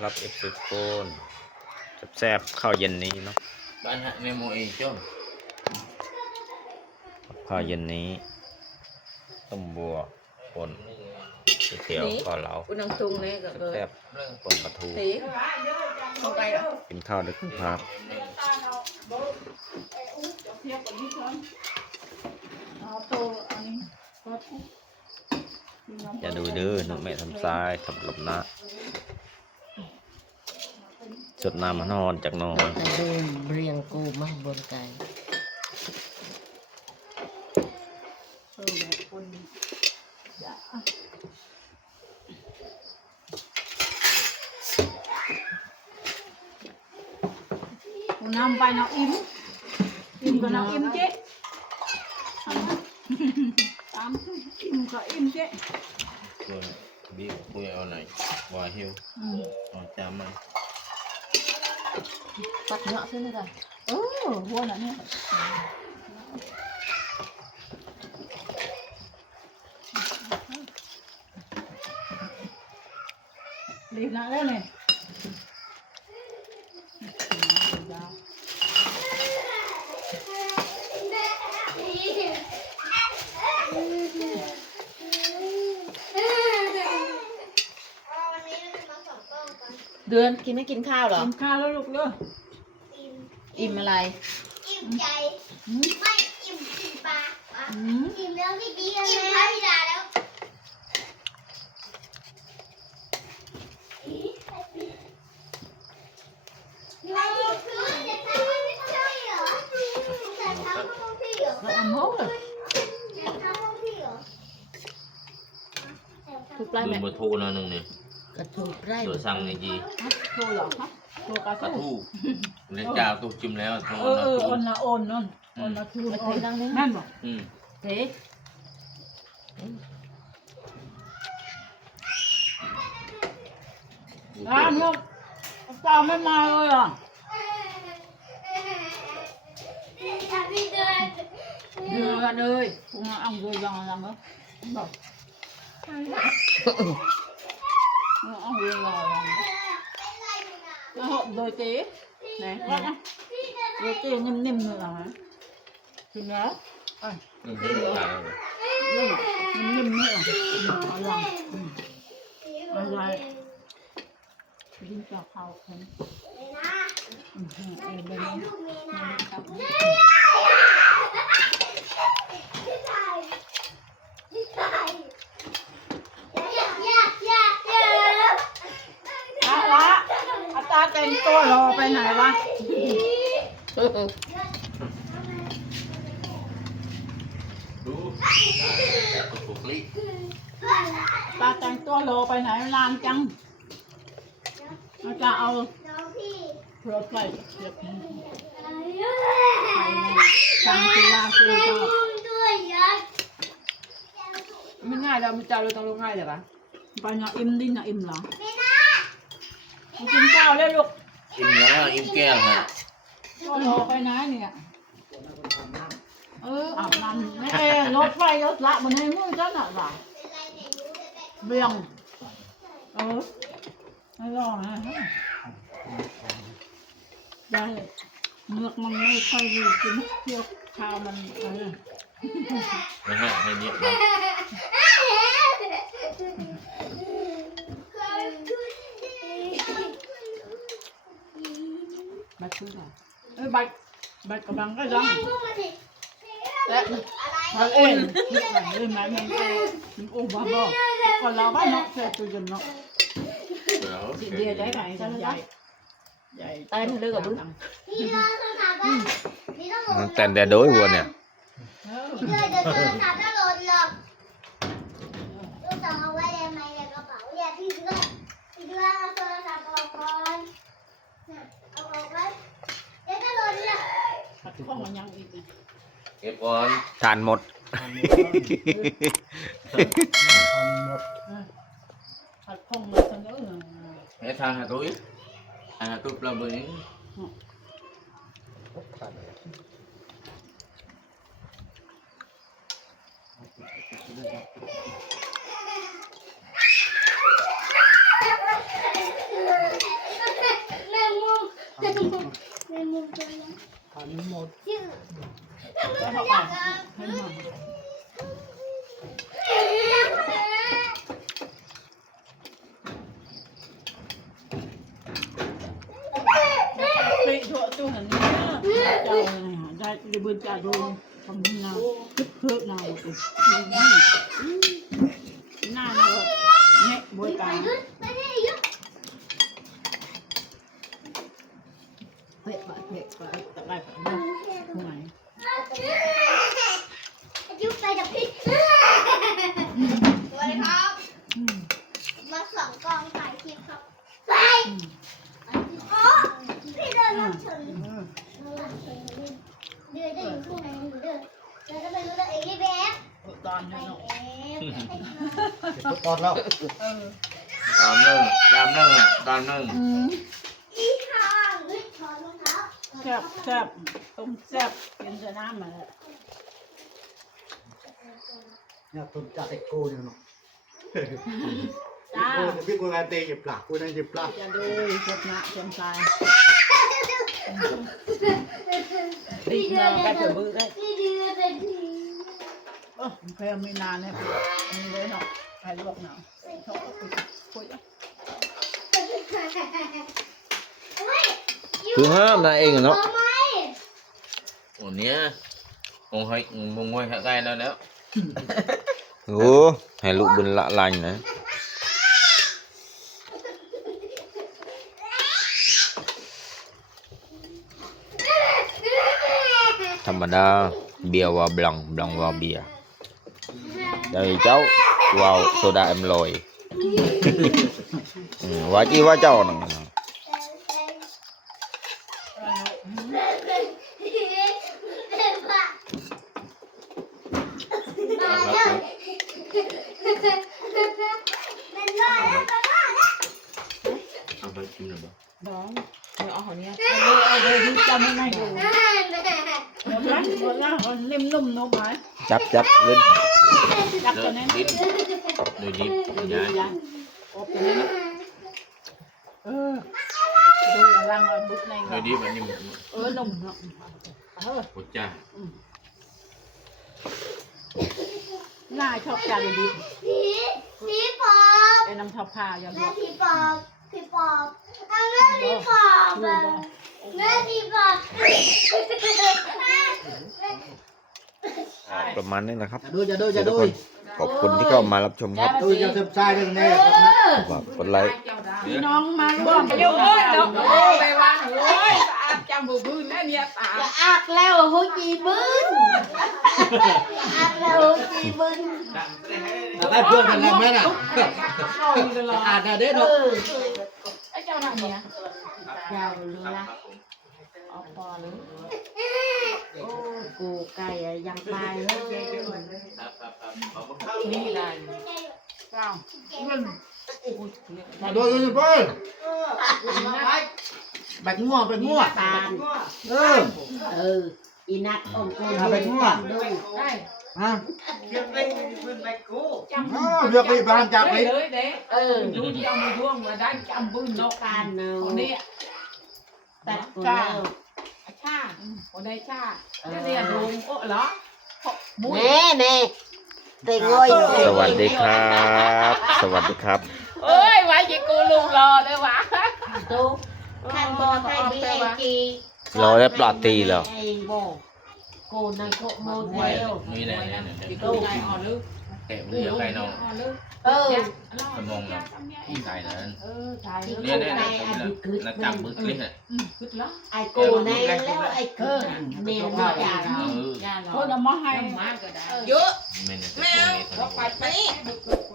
ข้าวด้วยกันครับเอฟซีโฟนแซ่บๆข้าวเย็นนี้เนาะ Bạn hạ nè mùi ý chứ ข้าวเย็นนี้ ต้มบัวป่นก๋วยเตี๋ยวก็เหลาคุณน้ำตุงนี่ก็เลยแซ่บๆป่นปลาทูตีเข้าไปแล้วกินข้าวด้วยกันครับอย่าดูเด้อน้องแม่ทำซ้ายทำหลบหน้า สดน้ำมันนอนจากหนอนแต่เดินเรียงกูมาบนไก่น้ำไปน้ำอิ่มอิ่มก็น้ำอิ่มเจ๊ตามอิ่มก็อิ่มเจ๊ Rồi bị bùi ở này Bò hiu Bò chà mày ปัดเนาะขึ้นเลยกันเออหัวน่ะเนี่ยรีบนะแล้วเนี่ย เดือนกินไม่กินข้าวเหรอ กินข้าวแล้วลูกเด้ออิ่มอะไร อิ่มใจ ไม่อิ่มกินปลาปลาอืมอิ่มแล้วพี่ดีอิ่มพระธิดาแล้วไม่อิ่มคือจะทำให้พี่เหรอจะทำให้พี่ เหรอแล้วเอาหม้อเลยจะทำให้พี่เหรอทุกไร่แม่ Đừng bò thu nào nung nè กระทุกไร่ Rồi xăng này gì โทรเหรอฮะโทรกระ Cá ทู้ thu Lên chào tôi chim léo เอ Thôi อเออ là โอน thu ละโอนนั่นโอนละทูนมาโอเทนดังนี้นั่นบอก Ừ เทอ้าวลูกตาไม่มาเลยอะพี่เดินเดือดเลยกูมาเอาเลยยังยังเหรอบอกเอาเลยยังยังแล้วหอบโดยเจ๊ไหนว่านะโดยเจ๊นิ่มๆเลยเหรอฮะถึงแล้ว Ừ, thế là cả rồi นี่นิ่มๆเนี่ยเอายังอะไรกินกับข้าวคนอืมเแต่งตัวรอไปไหนวะ Đú Tôi phục lý ตาแต่งตัวรอไปไหนนานจังอาจารย์เอาโปรไฟล์เสียบไปจังตุลาคือก็ไม่ง่ายเราไม่เจ้าเราต้องลงง่ายเลยปะไปนะอิ่มดินะอิ่มเหรอมา กินข้าวแล้วลูก Im nhá, im kèm hả ก็รอไปไหนเนี่ย เอออาบน้ำไม่เอรถไฟรถละมันให้มือจ้าหน่ะล่ะเบี่ยง เออไม่รอนะได้เมือกมันไม่ค่อยดีกินเที่ยวข้าวมันเออ Mày hạ hay điện đâu บัตรคืออะไรเออบัตรบัตรกำลังก็ยังและบัตรเองเรื่องไหนมันเออมันโอ้บ้าบ้าคนเราบ้านเนาะแค่ตัวเดียวเนาะ Đó สิเดียวได้ไหมใหญ่ใหญ่ตายมันเลิกกับบุ้งพี่น้องโทรศัพท์อะพี่ต้องโหลมันดแต่แต่โดยวัวเนี่ยเออพี่เดินจะโทรศัพท์แล้วโหลดหรอกลูกต้องเอาไว้ในไมในกระเป๋าอย่าพี่เดือพี่เดือเอาโทรศัพท์ออกก่อนน่ ข้องมันยังอีกเนี่ย Ép con ทานหมดปัดข้องมันเสนอ Ép thang hả tôi À tôi là bởi เอันนี้หมดชื่อแล้วเขาอ่านให้หน่อยติทั่วตู้หันนี้เจ้าอะไรหาได้จะเบื่อจ่าโดนทำที่นาคึกเพิกนาเลยหน้าเราเนี่ยบวยตา ไม่ได้ยุบ เผ็ดปะเผ็ดปะตะไร้ปะเนี่ยตรงไหนยุบไปกับพี่สวัสดีครับ มาสองกองถ่ายคลิปครับ ไปอืมอ๋อพี่เดินมาชนเออเดินจะอยู่ข้างในหนเดินเดินไปรู้ตัวเองที่แบบตอนไปนี้เนาะเอฟตอนแล้วเออตามหนึ่งตามหนึ่งตามหนึ่ง อืม อีห่างเฮ้ยถอดรองเท้า แซ่บแซ่บต้มแซ่บกินแต่น้ำมาแล้วเนี่ยผมจัดไอ้โก้เนี่ยเนาะจ้าโก้เนี่ยพี่กูงานเตะหยิบปลากกูนั่งหยิบปลากจะดูสดนะเชียงรายดีเนาะไปเถอะบื้อได้พี่เดือนเป็นผีเออเพิ่มไม่นานเนี่ยพี่มีเลยเนาะใครลวกเนาะชอบคุยคุย เฮ้ย คือห้ามนะเองอะเนาะทำไมวันเนี้ยมงให้มงงวยขาใกล้แล้วแล้ว โอ้ให้ลูกบุญละลายนะธรรมดาเบียร์ว่าบลังบลังว่าเบียร์เดี๋ยวเจ้าว่าวโซดาเอ็มลอย อืมว่าจีว่าเจ้านั่นน่ะ เอาไปกินหรือเปล่า น้องเดี๋ยวเอาของเนี้ย เอาเลยเอาเลยที่ จำไม่ได้ดูหมดละหมดละมันนิ่มนุ่มนุ่มไหมจับจับเล่นจับตัวนี้ดิ้นดยดิ้นดูย้ายยังอบตัวนี้เออดูรังเราบุกในโดเงาดิ้นมันนี่เออนุ่มเนาะเออหัวจ้าหน้าชอบจานดิบผีผีปอบไอ้น้ำทับผ้าอย่างแม่นี้ผีปอบผีปอบเอาแม่ผีปอบอะ ปอบประมาณนี้นะครับ จะดูจะดูจะดูขอบคุณที่เข้ามารับชมครับดูจะเต็มใจเลยแน่ครับนะฝากกดไลค์พี่น้องมาร่วมโอ้ยเนาะโอ้ยไปวางโอ้ยสะอาดจำบื้อบื้อแน่เนี่ยตาจะอักแล้วโหจีบึ้นอักแล้วโหจีบึ้นได้เพื่อนกันแล้วไหมน่ะเข้าอยู่ตลอดอาจจะได้เนาะไอ้เจ้าหน้าเนี่ยยาวเรือเอาพอเลยโอ้กูไก่อะยังตายเลยนี่ได้เก้ามาดูดูไปแบกงัวแบกงัวตาลเออเอออีนัดองค์กูเอาไปทั่วดูได้ฮะจำอ้าวเลือกไปบ้านจับไปเลยเด้เออดูที่เอามือร่วงมาได้จำบื้อเนาะการเนาคนนี้ตัดกู แล้วชาคนได้ชาจะเรียนรู้โอ้เหรอมุ้ยแน่แน่เต็งง่อยอยู่สวัสดีครับ สวัสดีครับ เอ้ยไว้ยิกูลุงรอเลยวะดูท่านบอกให้บีเอจีเราได้ปลาตีแล้วไอ้บอกกูนั่งโคโมเดลมีอะไรเนี่ยยิกูไก่อ่อนลึกแกะมือไปน้องอ่อนลึกเออสมองเนาะที่ใส่นั้นเออใช่เนี่ยเนี่ยนักจับบึกเลยฮะขึ้นแล้วไอโกูในแล้วไอเกูแมวนี่านเออยาคนเอามาให้เยอะแม่เนี่ยตัวนี้ตัวไปนี้ไป